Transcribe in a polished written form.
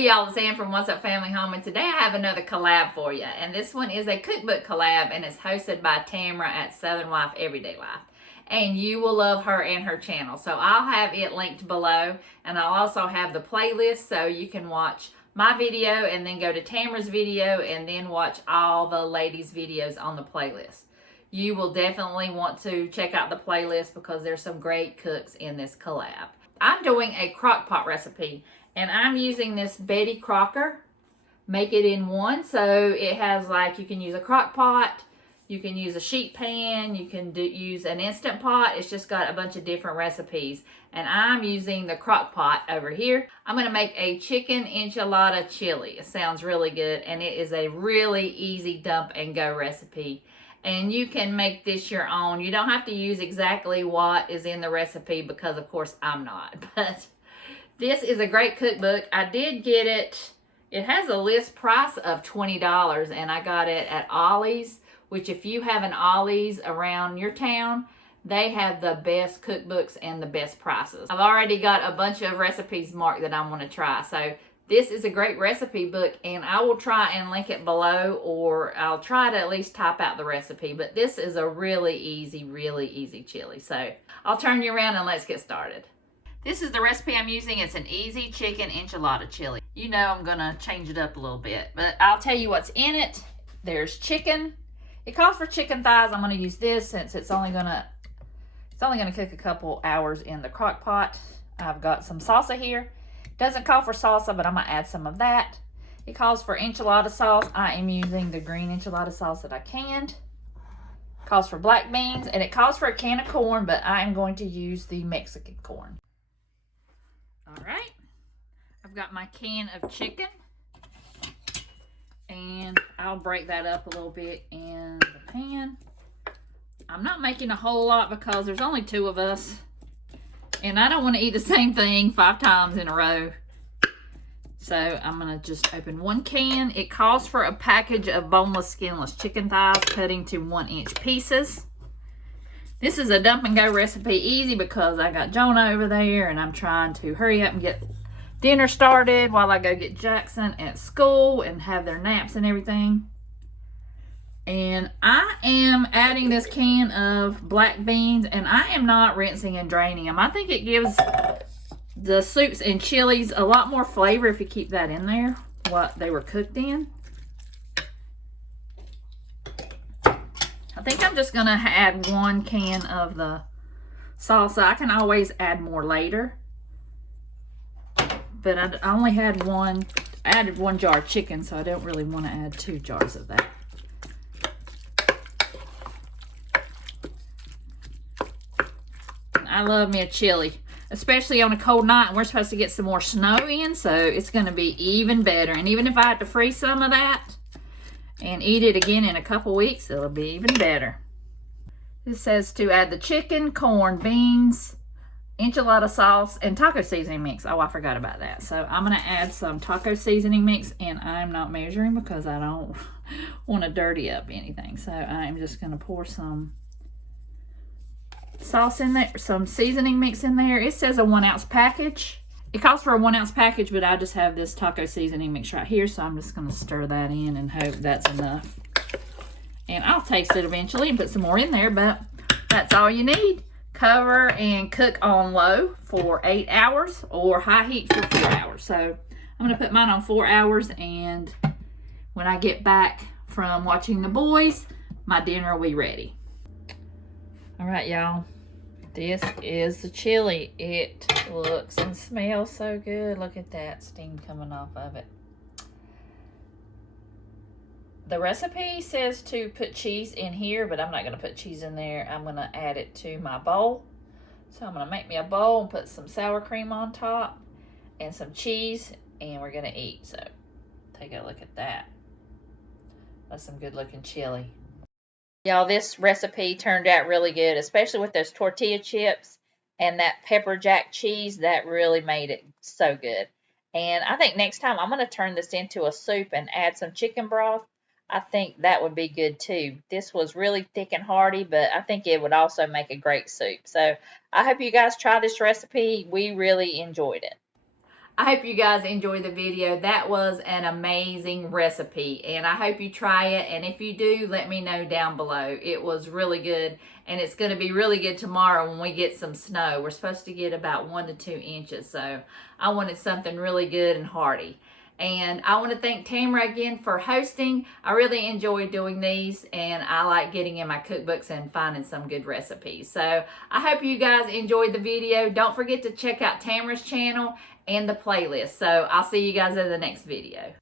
Hey y'all, it's Ann from What's Up Family Home, and today I have another collab for you. And this one is a cookbook collab, and it's hosted by Tamara at Southern Wife Everyday Life. And you will love her and her channel. So I'll have it linked below, and I'll also have the playlist so you can watch my video and then go to Tamara's video and then watch all the ladies' videos on the playlist. You will definitely want to check out the playlist because there's some great cooks in this collab. I'm doing a crockpot recipe, and I'm using this Betty Crocker Make It in One. So it has, like, you can use a crock pot, you can use a sheet pan, you can use an Instant Pot. It's just got a bunch of different recipes. And I'm using the crock pot over here. I'm going to make a chicken enchilada chili. It sounds really good, and it is a really easy dump and go recipe. And you can make this your own. You don't have to use exactly what is in the recipe because, of course, I'm not. But this is a great cookbook. I did get it. It has a list price of $20, and I got it at Ollie's, which if you have an Ollie's around your town, they have the best cookbooks and the best prices. I've already got a bunch of recipes marked that I want to try. So this is a great recipe book, and I will try and link it below, or I'll try to at least type out the recipe. But this is a really easy chili. So I'll turn you around and let's get started. This is the recipe I'm using. It's an easy chicken enchilada chili. You know I'm gonna change it up a little bit, but I'll tell you what's in it. There's chicken. It calls for chicken thighs. I'm gonna use this since it's only gonna cook a couple hours in the crock pot. I've got some salsa here. Doesn't call for salsa, but I'm gonna add some of that. It calls for enchilada sauce. I am using the green enchilada sauce that I canned. It calls for black beans, and it calls for a can of corn, but I am going to use the Mexican corn. All right, I've got my can of chicken, and I'll break that up a little bit in the pan. I'm not making a whole lot because there's only 2 of us. And I don't want to eat the same thing 5 times in a row. So I'm going to just open 1 can. It calls for a package of boneless, skinless chicken thighs cut into 1-inch pieces. This is a dump and go recipe, easy because I got Jonah over there and I'm trying to hurry up and get dinner started while I go get Jackson at school and have their naps and everything. And I am adding this can of black beans, and I am not rinsing and draining them. I think it gives the soups and chilies a lot more flavor if you keep that in there, what they were cooked in. I think I'm just going to add 1 can of the salsa. I can always add more later. But I only had I added 1 jar of chicken, so I don't really want to add 2 jars of that. I love me a chili, especially on a cold night, and we're supposed to get some more snow in, so it's going to be even better. And even if I have to freeze some of that and eat it again in a couple weeks, it'll be even better. This says to add the chicken, corn, beans, enchilada sauce, and taco seasoning mix. Oh, I forgot about that. So I'm going to add some taco seasoning mix, and I'm not measuring because I don't want to dirty up anything. So I'm just going to pour some sauce in there, some seasoning mix in there. It says a 1-ounce package. It calls for a 1-ounce package, but I just have this taco seasoning mix right here, so I'm just going to stir that in and hope that's enough. And I'll taste it eventually and put some more in there, but that's all you need. Cover and cook on low for 8 hours or high heat for 4 hours. So I'm going to put mine on 4 hours, and when I get back from watching the boys, my dinner will be ready. All right, y'all, this is the chili. It looks and smells so good. Look at that steam coming off of it. The recipe says to put cheese in here, but I'm not going to put cheese in there. I'm going to add it to my bowl. So I'm going to make me a bowl and put some sour cream on top and some cheese, and we're going to eat. So take a look at that. That's some good looking chili. Y'all, this recipe turned out really good, especially with those tortilla chips and that pepper jack cheese. That really made it so good. And I think next time I'm going to turn this into a soup and add some chicken broth. I think that would be good too. This was really thick and hearty, but I think it would also make a great soup. So I hope you guys try this recipe. We really enjoyed it. I hope you guys enjoyed the video. That was an amazing recipe, and I hope you try it. And if you do, let me know down below. It was really good, and it's going to be really good tomorrow when we get some snow. We're supposed to get about 1 to 2 inches, so I wanted something really good and hearty. And I want to thank Tamara again for hosting. I really enjoy doing these, and I like getting in my cookbooks and finding some good recipes. So I hope you guys enjoyed the video. Don't forget to check out Tamara's channel and the playlist. So I'll see you guys in the next video.